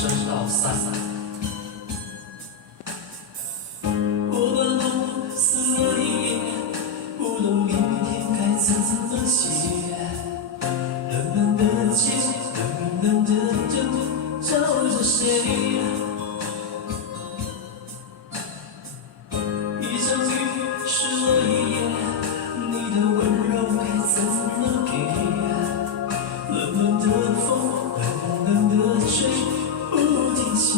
升到3。我把梦撕了一页，不懂明天该怎么写。冷冷的街，冷冷的灯，照着谁？一场雨湿了一夜，你的温柔该怎么给？冷冷的风，冷冷的吹，不停歇。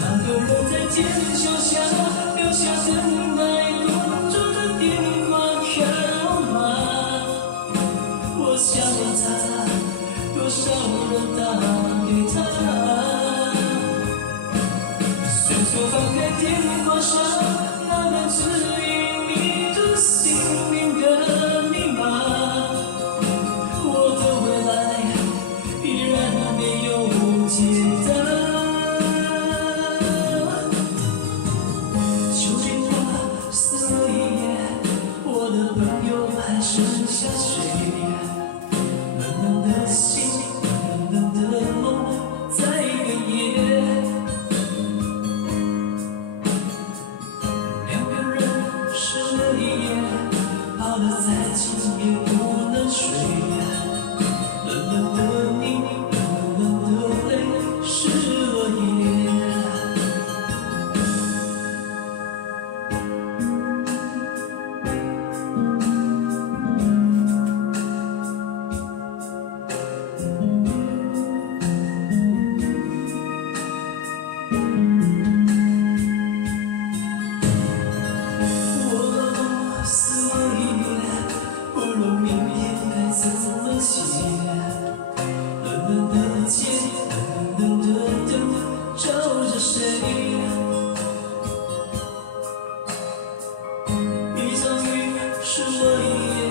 那个人在天桥下留下等待公主的电话号码，我想念他，多少人打给他。随手翻开电话上那段指引迷途心灵的密码，我的未来依然没有解答。秋天花撕了一夜，我的朋友还剩下谁？冷冷的心，冷冷的梦，在哽咽。两个人湿了一夜，抱得再紧也不能睡。冷冷的你，冷冷的泪，湿了夜。我的梦撕了一夜，不รู้明天该怎么写。冷冷的街，冷冷的灯，照着谁？一场雨湿了一夜，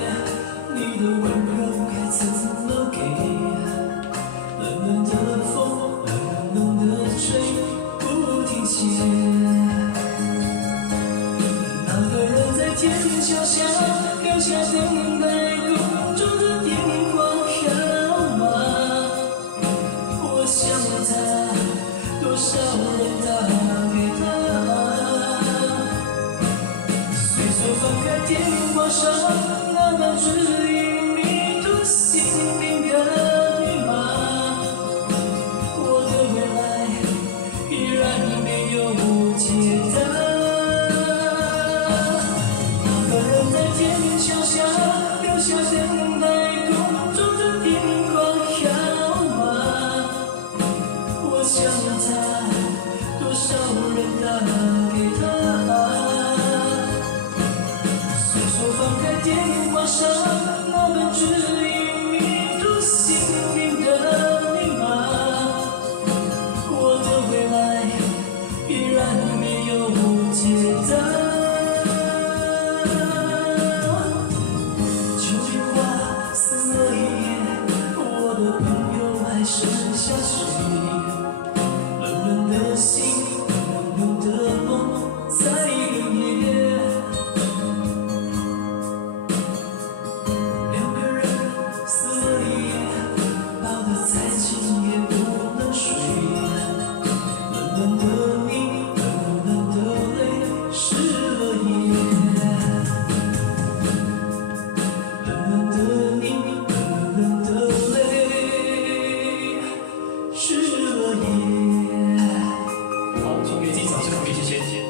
你的温柔该怎么给？冷冷的风，冷冷的吹，不停歇。那个人在天桥下留下等待公主的电话号码，我想念他，多少人打给他。随手翻开电话上那段指引迷途心灵的密码，我的未来依然没有解答。天桥下留下等待公主的电话号码，我想念他，多少人打给他。随手翻开电话上那段指引迷途心灵的密码，我的未来依然没有解答。剩下谁？冷冷的心，冷冷的梦，在哽咽。两个人撕了一夜，抱得再紧也不能睡。冷冷的你，冷冷的泪，湿了夜。冷冷的你，冷冷的泪。好，送给自己掌声鼓励，谢谢。